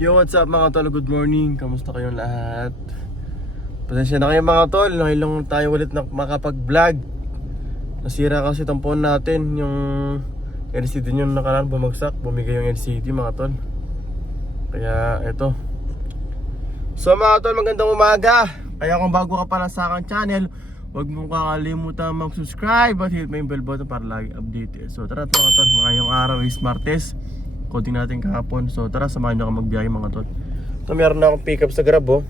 Yo, what's up mga tol? Good morning. Kamusta kayong lahat? Pasensya na kayo mga tol. Ngayon lang tayo ulit na makapag-vlog. Nasira kasi itong phone natin. Yung LCD nyo nakaraan bumagsak. Bumigay yung LCD mga tol. Kaya eto. So mga tol, magandang umaga. Kaya kung bago ka pala sa aking channel, huwag mong kakalimutan mag-subscribe at hit mo yung bell button para lagi update. So tara mga tol, ngayong araw is Martes. Coding natin kahapon. So tara, samahan nyo ka magbiyahe mga tol. So meron na akong pick up sa Grab oh.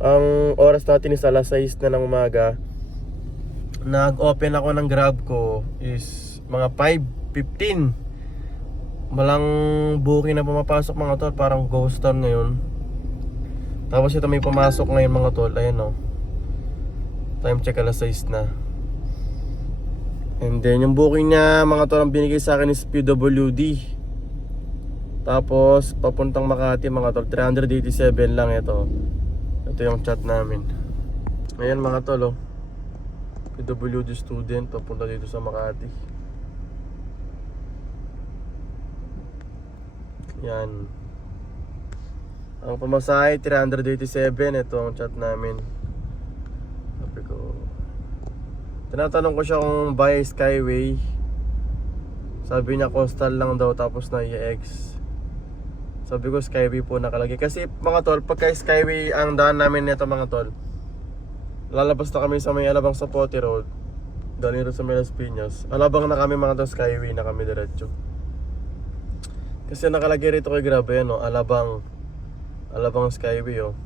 Ang oras natin is alas 6 na ng umaga. Nag-open ako ng Grab ko is mga 5:15. Malang booking na pumapasok mga tol. Parang ghost town ngayon. Tapos ito may pumasok ngayon mga tol. Ayan oh. Time check alas 6 na. And then yung booking niya mga tol, ang binigay sa akin is PWD. Tapos papuntang Makati mga tol, 387 lang ito. Ito yung chat namin. Ayan mga tol oh. PWD student papunta dito sa Makati. Yan. Ang pamasahe 387. Ito ang chat namin. Sabi ko, tinatanong ko siya kung by Skyway. Sabi niya coastal lang daw tapos na EX. Sabi ko Skyway po nakalagay. Kasi mga tol, pagka Skyway ang daan namin nito mga tol, lalabas na kami sa may Alabang Zapote Road, galing rin sa Melas Piñas. Alabang na kami mga tol, Skyway na kami diretso. Kasi nakalagay rito kay Grab yan oh, Alabang Skyway oh.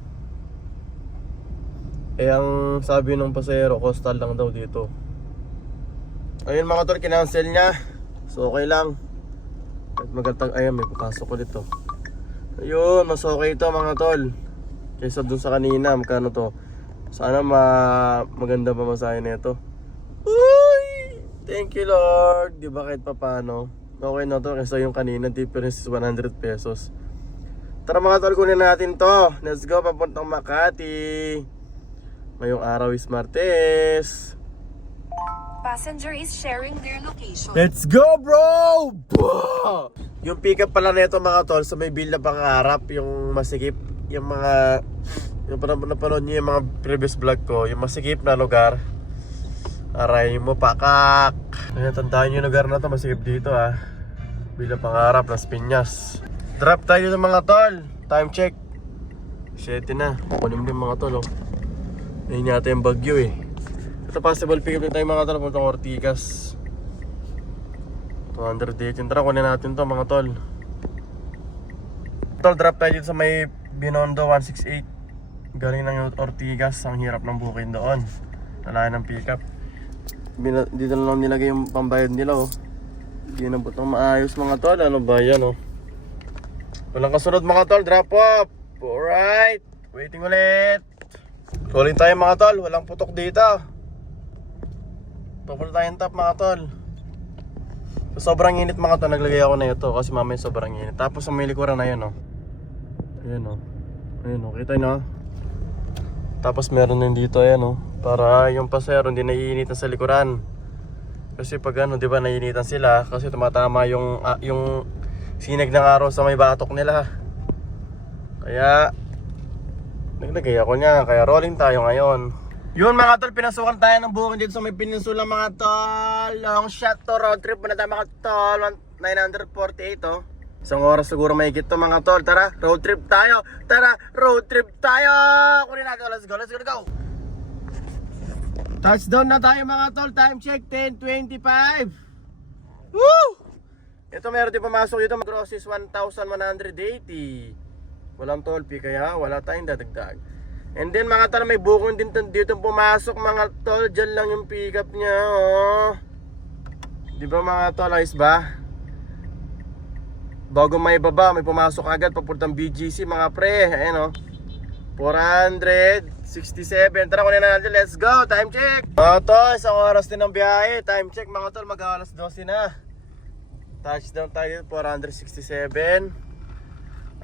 Eh ang sabi ng pasahero, coastal lang daw dito. Ayun mga tol, kinancel niya. So okay lang. At magandang, ayan may papasok ulit to. Ayun, mas okay ito mga tol kaysa dun sa kanina. Magkano to? Sana maganda pa masahe nito. Uy! Thank you Lord. Di ba kahit pa paano okay na to kaysa yung kanina. Difference is 100 pesos. Tara mga tol, kunin natin to. Let's go, papuntang Makati. Ngayong araw is Martes. Passenger is sharing their location. Let's go bro! Bah! Yung pick up pala nito mga tol sa may build-up ang harap, yung masikip, yung mga yung napanood nyo yung mga previous vlog ko, yung masikip na lugar. Aray mo pakak. Ayan, tandaan nyo yung lugar na to, masikip dito ah. Build-up ang harap, Las Piñas. Drop tayo ng mga tol. Time check 7 na, kunin din mga tol oh. Ayun yata yung bagyo eh. Ito possible pick up din tayo mga tol puntang Ortigas. 218. Tara, kunin natin to mga tol. Tol, drop tayo dito sa may Binondo 168. Galing ng Ortigas. Ang hirap ng booking doon. Nalayan ng pick up. Dito na lang nilagay yung pambayad nila oh. Hindi nabot ng maayos mga tol. Ano ba yan oh. Walang kasunod mga tol. Drop off. Alright. Waiting ulit. Calling tayo mga tol. Walang putok dito. Papunta tayong top mga tol. So, sobrang init mga tol, naglagay ako na ito kasi mamaya sobrang init. Tapos ang may likuran na yan oh. Ayan oh. Ayan oh, kita nyo. Tapos meron din dito ayan oh. Para yung pasero hindi naiinitan sa likuran. Kasi pag ano, di ba naiinitan sila kasi tumatama yung sinag ng araw sa may batok nila. Kaya naglagay ako niya, kaya rolling tayo ngayon. Yun mga tol, pinasukan tayo ng booking dito sa may peninsula mga tol. Long shot to, road trip muna tayo mga tol. 948 oh. Isang oras siguro may higit to mga tol. Tara, road trip tayo. Tara, road trip tayo. Kunin natin, let's go, let's go. Touchdown na tayo mga tol. Time check 10:25. Woo! Ito meron din pumasok dito. Grosses 1,180. Walang toll fee kaya wala tayong dadagdag. And then mga tol, may booking din dito pumasok mga tol. Diyan lang yung pick up niya oh. Di ba mga tol, ayos ba? Bago may baba, may pumasok agad papuntang BGC mga pre. Ayan oh, 467. Tara, kunin na natin, let's go. Time check mga tol, isang oras din ang biyahe. Time check mga tol, mag-alas 12 na. Touchdown tayo 467.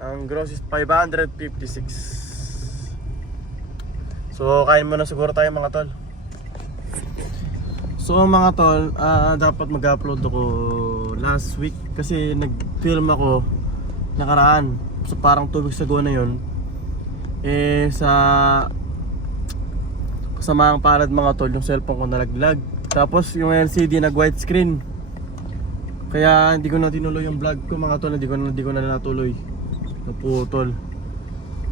Ang gross is 556. So kain muna siguro tayo mga tol. So mga tol, dapat mag-upload ako last week kasi nag-film ako nakaraan. sa parang 2 weeks ago na yun, sa kasamaang palad mga tol, yung cellphone ko nalaglag. Tapos yung LCD nag widescreen. Kaya hindi ko na tinuloy yung vlog ko mga tol, hindi ko na natuloy. Naputol.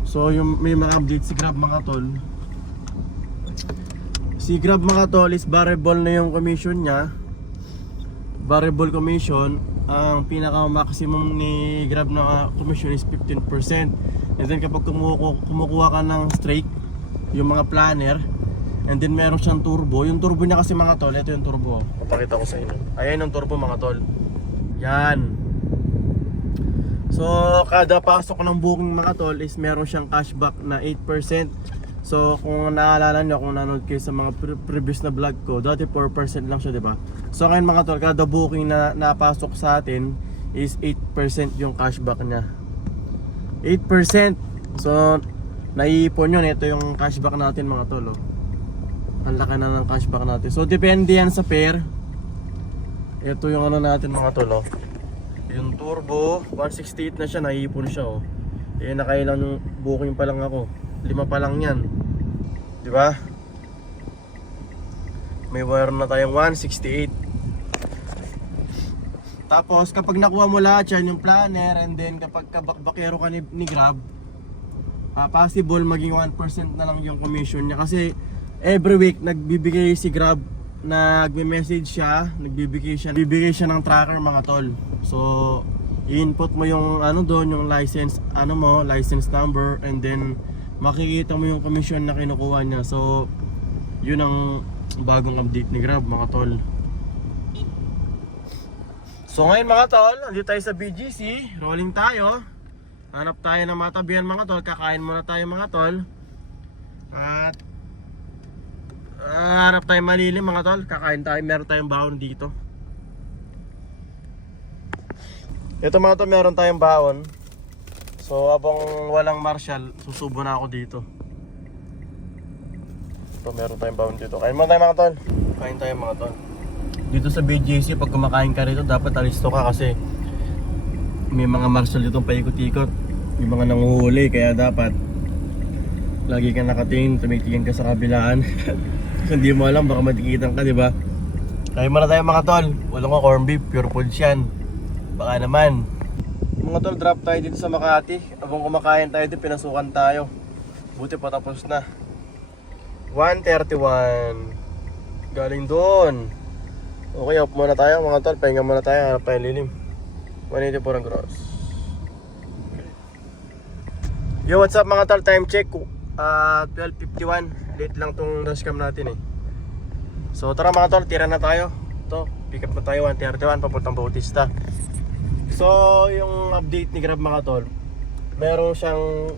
So yung may mga update si Grab mga tol. Si Grab mga tol is variable na yung commission niya. Variable commission. Ang pinaka maximum ni Grab na commission is 15%. And then kapag kumukuha ka ng straight, yung mga planner, and then meron siyang turbo. Yung turbo niya kasi mga tol, ito yung turbo. Papakita ko sa inyo. Ayan yung turbo mga tol. Yan. So kada pasok ng booking mga tol is meron siyang cashback na 8%. So kung naalala nyo, kung nanood kayo sa mga previous na vlog ko, dati 4% lang siya, diba? So ngayon mga tol, kada booking na napasok sa atin is 8% yung cashback niya. 8%. So naiipon yun. Ito yung cashback natin mga tol, oh. Ang laki na ng cashback natin. So depende yan sa pair. Ito yung ano natin mga tol, oh. Yung turbo 168 na siya, naiipon siya, oh. Nakailan yung booking pa lang ako, 5 pa lang yan, di ba? May wire na tayong 168. Tapos kapag nakuha mo lahat yan, yung planner, and then kapag kabakbakero ka ni Grab, possible maging 1% na lang yung commission niya. Kasi every week nagbibigay si Grab, nagme-message siya, bibigay siya ng tracker mga tol. So i-input mo yung ano doon, yung license license number, and then makikita mo yung commission na kinukuha niya. So yun ang bagong update ni Grab mga tol. So ngayon mga tol, andito tayo sa BGC, rolling tayo. Hanap tayo ng matabihan mga tol, kakain muna tayo mga tol. At hanap tayo malilim mga tol, kakain tayo, meron tayong baon dito. Ito mga tol, meron tayong baon. So habang walang marshal, susubo na ako dito. Ito, meron tayong baon dito. Kain muna tayo mga tol. Kain tayo mga tol. Dito sa BGC, pag kumakain ka rito, dapat alisto ka kasi may mga marshal dito paikot-ikot. May mga nanguhuli, kaya dapat lagi kang nakatingin, tumitingin ka sa kabilaan. Kasi hindi mo alam, baka madikitan ka, diba? Kain muna tayo mga tol. Walang ko corn beef, pure foods yan. Baka naman. Mga tol, drop tayo dito sa Makati. Habang kumakain tayo dito, pinasukan tayo. Buti pa tapos na. 131. Galing doon. Okay, up muna tayo mga tol. Pahinga muna tayo, hanap tayo lilim. 184 ang gross. Yo, what's up mga tol? Time check 12:51. Late lang tong dashcam natin eh. So tara mga tol, tira na tayo. Ito, pick up na tayo 131 papuntang Bautista. So yung update ni Grab mga tol, meron siyang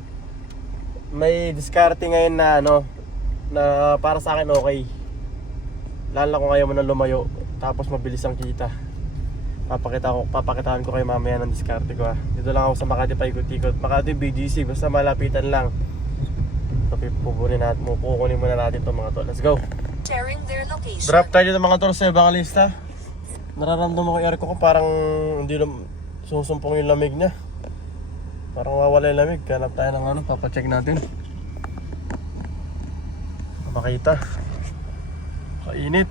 may diskarte ngayon na na para sa akin okay. Lalo kung ayaw mo na lumayo, tapos mabilis ang kita. Papakitaan ko kayo mamaya ng diskarte ko. Dito lang ako sa Makati, paikot-ikot. Makati BGC, basta malapitan lang. So kukunin muna natin to mga tol. Let's go. Sharing their location. Drop tayo dito mga tol sa Evangelista. Nararamdaman ko yung aircon ko parang hindi susumpong yung lamig niya. Parang wawala yung lamig. Hanap tayo ng papacheck natin. Makita. Kainit.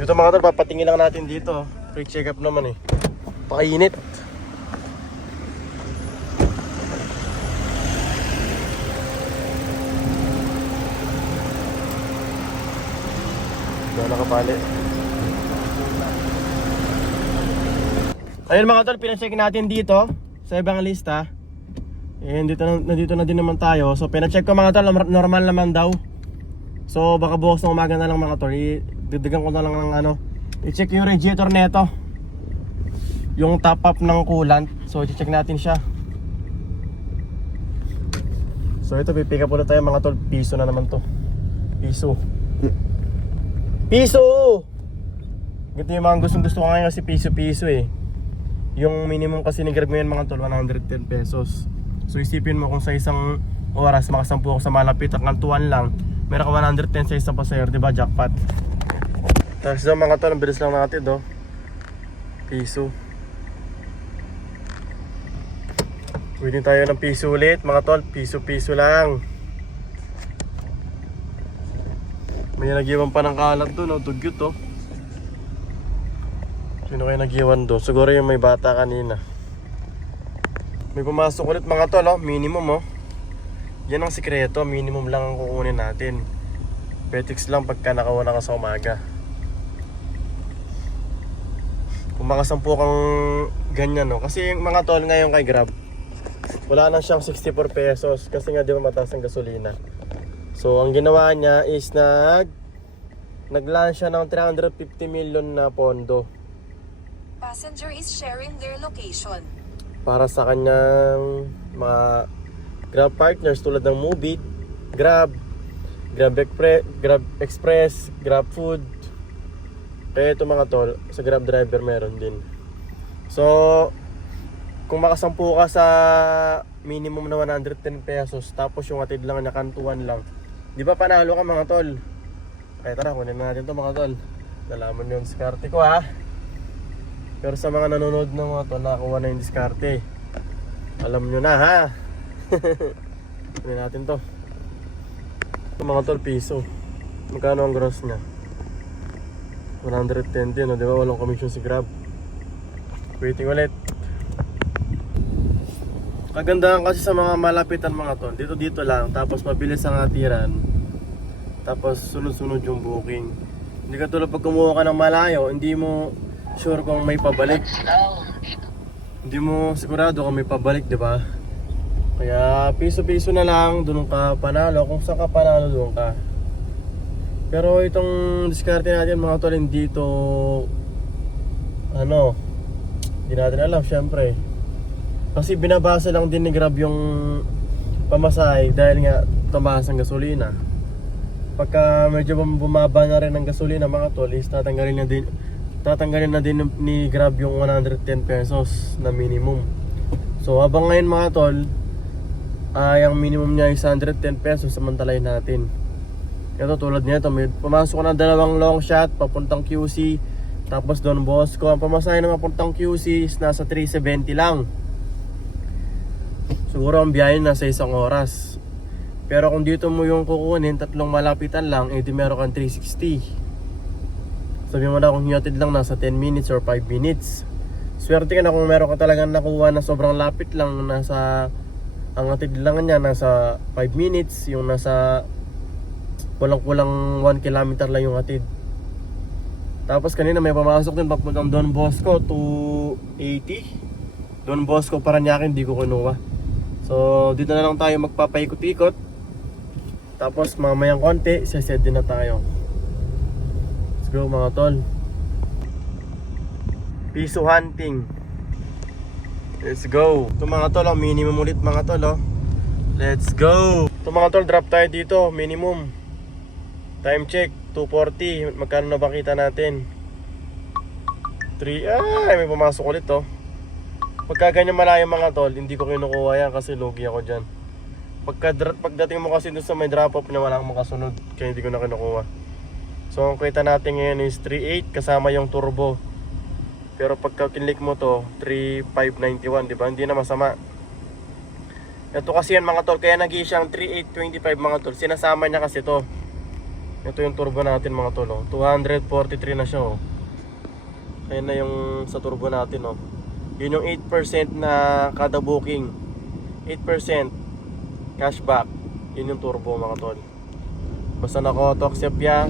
Ito mga tol, papatingin lang natin dito. Free check up naman eh. Pakainit. Doon nakapali. Ayun mga tol, pinacheck natin dito sa Evangelista. Nandito na din naman tayo. So pinacheck ko mga tol, normal naman daw. So baka bukas ng umaga na lang mga tol, didigan ko na lang ng i-check yung radiator neto, yung top up ng coolant. So i-check natin siya. So ito, pipick up ulit tayo mga tol. Piso na naman to. Piso. Ganito yung mga gusto ko ngayon kasi piso eh. Yung minimum kasi ni Grab ngayon mga tol, 110 pesos. So isipin mo kung sa isang oras makasampu ako sa malapit at kantuan lang, meron ka 110 sa isang pasahero, diba? Jackpot. Tapos mga tol, ang bilis lang natin do. Piso. Pwede tayo ng piso ulit mga tol. Piso-piso lang. May nagiwan pa ng kalat doon. Oh. Dugyot oh. Sino kayo nagiwan doon? Siguro yung may bata kanina. May pumasok ulit mga tol oh. Minimum oh. Yan ang sikreto. Minimum lang ang kukunin natin. Petix lang pagka nakauna ka sa umaga. Kung makasampu kang ganyan no. Kasi yung mga tol ngayon kay Grab, wala na siyang 64 pesos. Kasi nga di ba mataas ang gasolina. So ang ginawa niya is nag-launch siya ng 350 million na pondo Passenger is sharing their location. para sa kanyang mga Grab partners tulad ng Mubit, Grab, Grab Express, Grab Food. Kaya ito mga tol, sa Grab driver meron din. So, kung makasampu ka sa minimum na 110 pesos, tapos yung atid lang na kantuan lang, di ba panalo ka mga tol? Kaya tara, kunin na natin to mga tol. Nalaman nyo yung diskarte ko ha. Pero sa mga nanonood ng mga tol, nakakuha na yung diskarte. Alam nyo na ha. Kunin natin to. Ito mga tol, piso. Magkano ang gross nya? 110 din, no? Di ba walang commission si Grab. Waiting ulit. Kagandahan kasi sa mga malapitan mga tol, dito lang, tapos mabilis ang atiran, tapos sunod-sunod yung booking. Hindi ka tulad pag kumuha ka ng malayo, hindi mo sure kung may pabalik. Hindi mo sigurado kung may pabalik, di ba? Kaya piso-piso na lang, doon ka panalo. Kung saan ka panalo, doon ka. Pero itong diskarte natin mga tol, hindi ito hindi natin alam syempre. Kasi binabasa lang din ni Grab yung pamasahe dahil nga tumaas ang gasolina. Pagka medyo bumaba na rin ang gasolina mga tol, is tatanggalin na din ni Grab yung 110 pesos na minimum. So habang ngayon mga tol, ang minimum niya is 110 pesos, samantalahin natin. Ito tulad nito, may pumasok na dalawang long shot papuntang QC, tapos Don Bosco. Ang pamasahe ng papuntang QC is nasa 370 lang. Siguro ang biyahe nasa isang oras. Pero kung dito mo yung kukunin, tatlong malapitan lang, di meron kang 360. Sabi mo na kung hiatid lang nasa 10 minutes or 5 minutes. Swerte ka na kung meron ka talagang nakuha na sobrang lapit lang, ang atid lang niya nasa 5 minutes, yung nasa kulang 1 kilometer lang yung atid. Tapos kanina may pumasok din papuntang Don Bosco, 280. Don Bosco Paranaque, hindi ko kinuha. So dito na lang tayo magpapaikot-ikot. Tapos mamayang konti, sesed din na tayo. Let's go mga tol. Piso hunting. Let's go. Ito mga tol, minimum ulit mga tol. Let's go. Ito mga tol, drop tayo dito, minimum. Time check, 2:40. Magkano na ba kita natin? 3, may pumasok ulit Pagka ganyan malayo mga tol, hindi ko kinukuha yan kasi lugi ako dyan. Pagdating mo kasi dun sa may drop off niya, wala kang makasunod, kaya hindi ko na kinukuha. So ang kita natin ngayon is 3.8 kasama yung turbo. Pero pagka kinlik mo to, 3.591, diba? Hindi na masama. Ito kasi yan mga tol, kaya nag-i siyang 3.825 mga tol. Sinasama niya kasi to. Ito yung turbo natin mga tol, 243 na siya Ayan na yung sa turbo natin Yun yung 8% na kada booking. 8% cashback. Yun yung turbo mga tol. Basta naka-auto accept yan,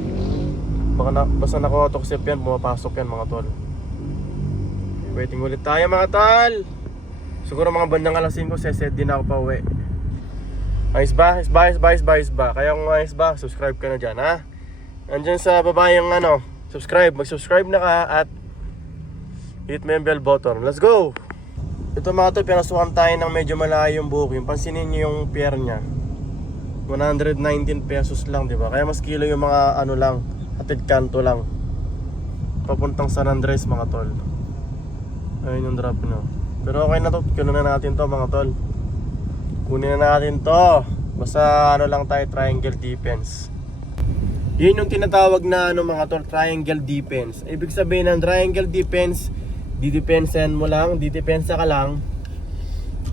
pumapasok yan mga tol. Waiting ulit tayo mga tol. Siguro mga bandang alas 5, sesed din ako pa uwi. Ayos ba? Kaya kung ayos ba, subscribe ka na dyan ha. Andyan sa baba yung subscribe. Mag-subscribe na ka at hit mo yung bell button. Let's go! Ito mga tol, pinasukan tayo ng medyo malayo yung booking. Pansinin nyo yung fare nya, 119 pesos lang, diba? Kaya mas kilo yung mga atid kanto lang, papuntang San Andres mga tol. Ayun yung drop Pero okay na to, kunin na natin to mga tol. Kunin na natin to. Basta lang tayo, triangle defense. Yun yung tinatawag na mga tol, triangle defense. Ibig sabihin ng triangle defense, didepensa ka lang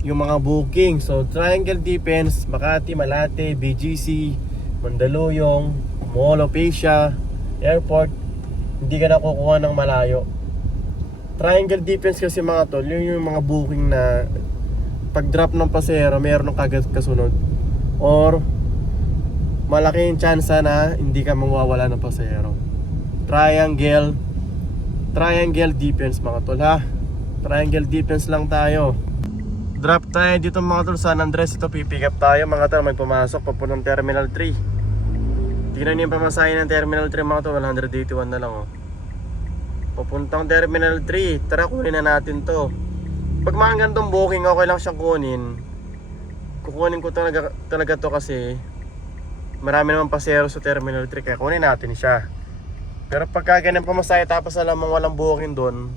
yung mga booking. So Triangle Defense, Makati, Malate, BGC, Mandaluyong, Mall of Asia, Airport, hindi ka na kukuha ng malayo. Triangle Defense kasi mga tol, yun yung mga booking na pag drop ng pasahero, meron ng kagad kasunod. Or malaking chance na hindi ka mawawala ng pasahero. Triangle Defense mga tol ha. Triangle Defense lang tayo. Drop tayo dito mga tol, San Andres. Ito pipick up tayo mga tol, may pumasok papuntang Terminal 3. Tingnan niyo yung pamasahe ng Terminal 3 mga tol, 181 na lang oh. Papuntang Terminal 3, tara kunin na natin to. Pag mga ganitong booking, okay lang siyang kunin. Kukunin ko talaga to kasi marami naman pasero sa Terminal 3, kaya kunin natin siya. Pero pagka ganyan pamasahe tapos alam mo walang booking doon,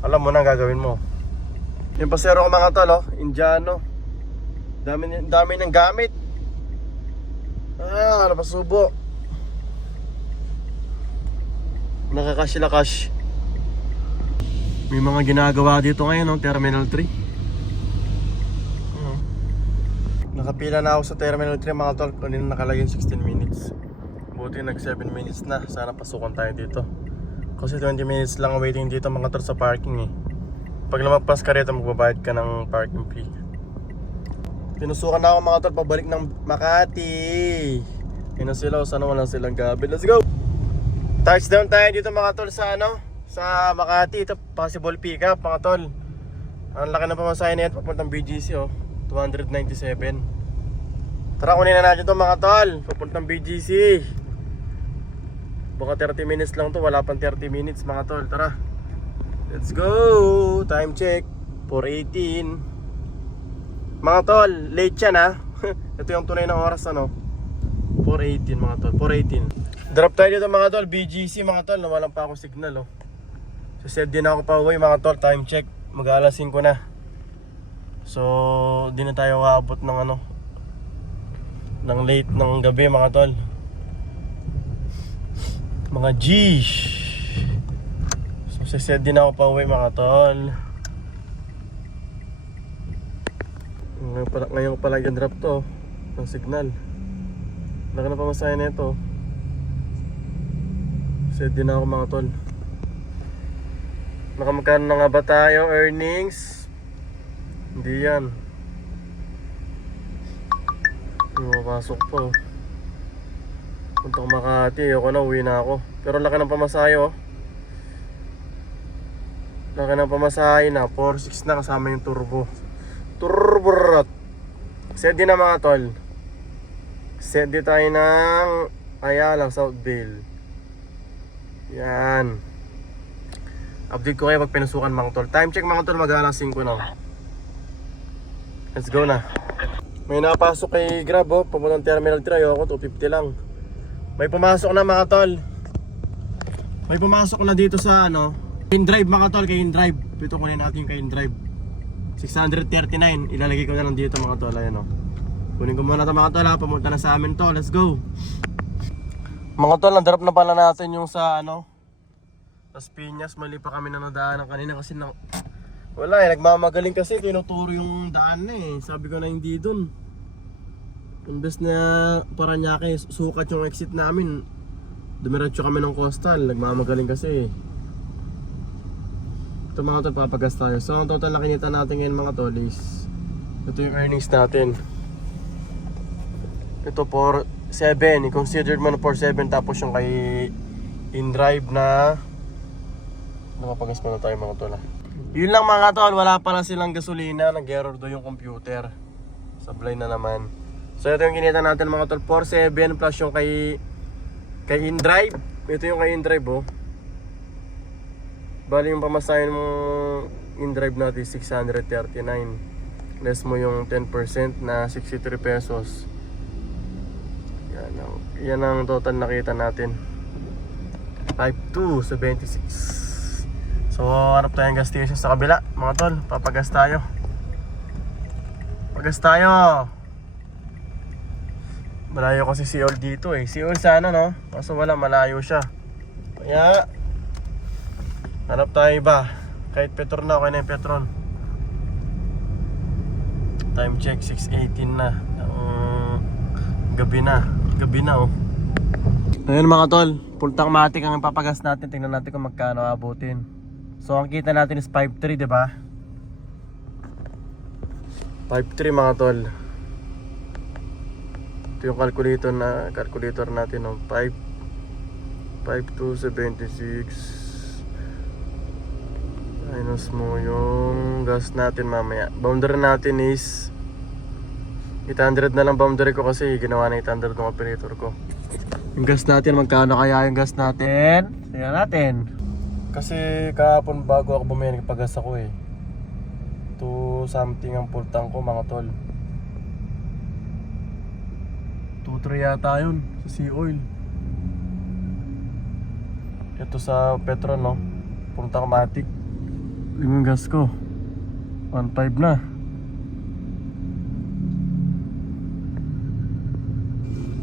alam mo na ang gagawin mo. Yung pasero ko mga tol, oh, Indiano. Dami ng gamit. Napasubo. Nakakash. May mga ginagawa dito ngayon, no? Terminal 3. Nakapila na ako sa Terminal 3 mga tol. Kanina nakalagay 16 minutes. Buti nag 7 minutes na. Sana pasukan tayo dito. Kasi 20 minutes lang waiting dito mga tol sa parking eh. Pag lumagpas ka rito, magbabayad ka ng parking fee. Pinusukan na ako mga tol pabalik ng Makati. Yun na sila, sana wala silang gabi. Let's go! Touchdown tayo dito mga tol sa sa Makati. Ito possible pick up mga tol. Ang laki ng pamasahe na ito papuntang BGC oh, 297. Tara kunin na natin ito mga tol, papuntang BGC. Baka 30 minutes lang to, wala pang 30 minutes mga tol. Tara, let's go. Time check 4:18. Mga tol, late yan ha. Ito yung tunay na oras 4:18 mga tol, 4:18. Drop tayo dito mga tol, BGC mga tol. Nawalan pa ako signal oh. Sased din ako pa uwi mga tol. Time check, mag-alas 5 na. So, di na tayo aabot ng ng late ng gabi mga tol. Mga G's. So, sased din ako pa uwi mga tol. Ngayon pala yung drop to ng signal. Laki na pamasahe na ito. Sased din ako mga tol. Nakamagkano na nga ba tayo earnings? Hindi yan. Pumapasok po. Punta ko Makati, ayoko na, uwi na ako. Pero laki ng pamasahe oh. Laki ng pamasahe na, 4.6 na kasama yung turbo. Turbo. Set din na mga tol. Set din tayo ng Ayala, Southville. Yan. Update ko kayo pag pinusukan mga tol. Time check mga tol, mag-alas 5 na. Let's go na. May napasok kay Grab oh, papuntang Terminal 3. Ayoko, 250 lang. May pumasok na mga tol. May pumasok na dito sa InDrive mga tol, kay InDrive. Ito kunin natin kay InDrive. 639, ilalagay ko na lang dito mga tol. Ayan oh. Kunin ko muna ito mga tol ha, pumunta na sa amin to. Let's go. Mga tol, na-drop na pala natin yung sa Las Piñas. Mali pa kami na nadaanan kanina kasi wala nagmamagaling kasi tinuturo yung daan na eh. Sabi ko na hindi dun. Imbes na Paranaque, sukat yung exit namin, dumiretso kami ng Coastal. Nagmamagaling kasi eh. Ito mga tol, papagas tayo. So ang total na kinita natin ngayon mga tol is, ito yung earnings natin. Ito 4.7, i-considered mo na 4.7. Tapos yung kay InDrive na nakapagas pa na tayo mga tol ha. Yun lang mga tol, wala pa na silang gasolina. Nag-error do yung computer. Sablay na naman. So ito yung kinita natin mga tol, 4.7 plus yung kay InDrive. Ito yung kay InDrive oh. Bali yung pamasahin mo InDrive natin 639. Less mo yung 10% na 63 pesos. Yan ang total nakita natin. 5.2 sa 26. So hanap tayong gas station sa kabila mga tol, papagas tayo. Pagas tayo. Malayo kasi Seoul dito eh. Seoul sana kaso wala, malayo siya. Kaya hanap tayo iba. Kahit Petron na, okay na yung Petron. Time check 6:18 na. Gabi na. Gabi na oh. Ngayon mga tol, pultang matik ang ipapagas natin. Tingnan natin kung magkano abutin. So ang kita natin is 5.3, di ba? 5.3 mga tol. Ito yung calculator natin oh. 5.276 minus mo yung gas natin mamaya. Boundary natin is 800 na lang boundary ko kasi ginawa na 800 ng operator ko. Yung gas natin, magkano kaya yung gas natin? Tingnan natin. Kasi kahapon bago ako bumili, nagpagas ako eh. 2 something ang full tank ko mga tol. 2.3 yata yun sa sea oil. Ito sa Petron no, full tank matic. Yung gas ko 1.5 na.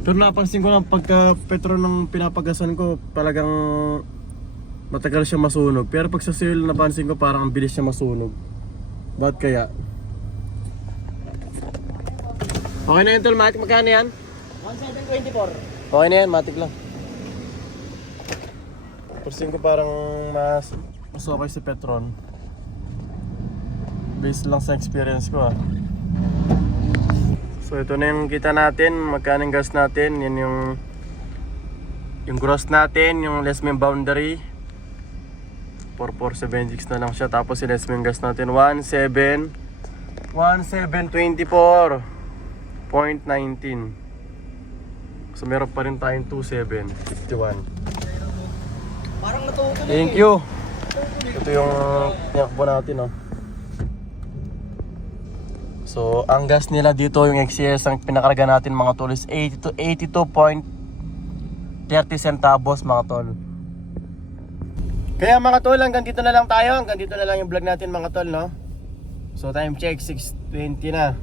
Pero napansin ko lang pagka Petron ng pinapagasan ko, talagang matagal siya masunog. Pero pag sa seal napansin ko parang ang bilis siya masunog. Bakit kaya? Okay na yun tol, matic. Magkano yan? 1724. Okay na yan, matic lang. Pansin ko parang mas okay sa Petron. Based lang sa experience ko ah. So ito na yung kita natin, magkano yung gas natin. Yan yung gross natin, yung less main boundary 4476 na lang siya. Tapos yung less main gas natin 1724.19. So meron pa rin tayong 2751. Parang natuto na. Thank you. Ito yung tinakbo natin oh. So, ang gas nila dito, yung XCS, ang pinakarga natin mga tol is 82.30 centavos mga tol. Kaya mga tol, hanggang dito na lang tayo. Hanggang dito na lang yung vlog natin mga tol, no? So, time check, 6:20 na.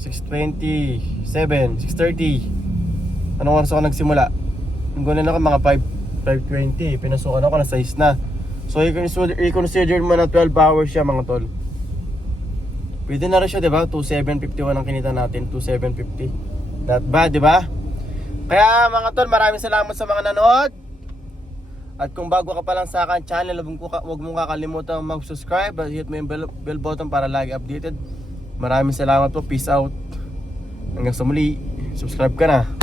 6:27, 6:30. Anong oras ako nagsimula? Nanggunan ako mga 5:20. Pinasukan ako na 6 na. So, i-consider mo na 12 hours siya mga tol. Pwede na rin siya, diba? 2,751 ang kinita natin. 2,750. Not bad, diba? Kaya mga tol, maraming salamat sa mga nanood. At kung bago ka pa lang sa akin channel, huwag mong kakalimutan mag-subscribe at hit mo yung bell button para lagi updated. Maraming salamat po. Peace out. Hanggang sa muli. Subscribe ka na.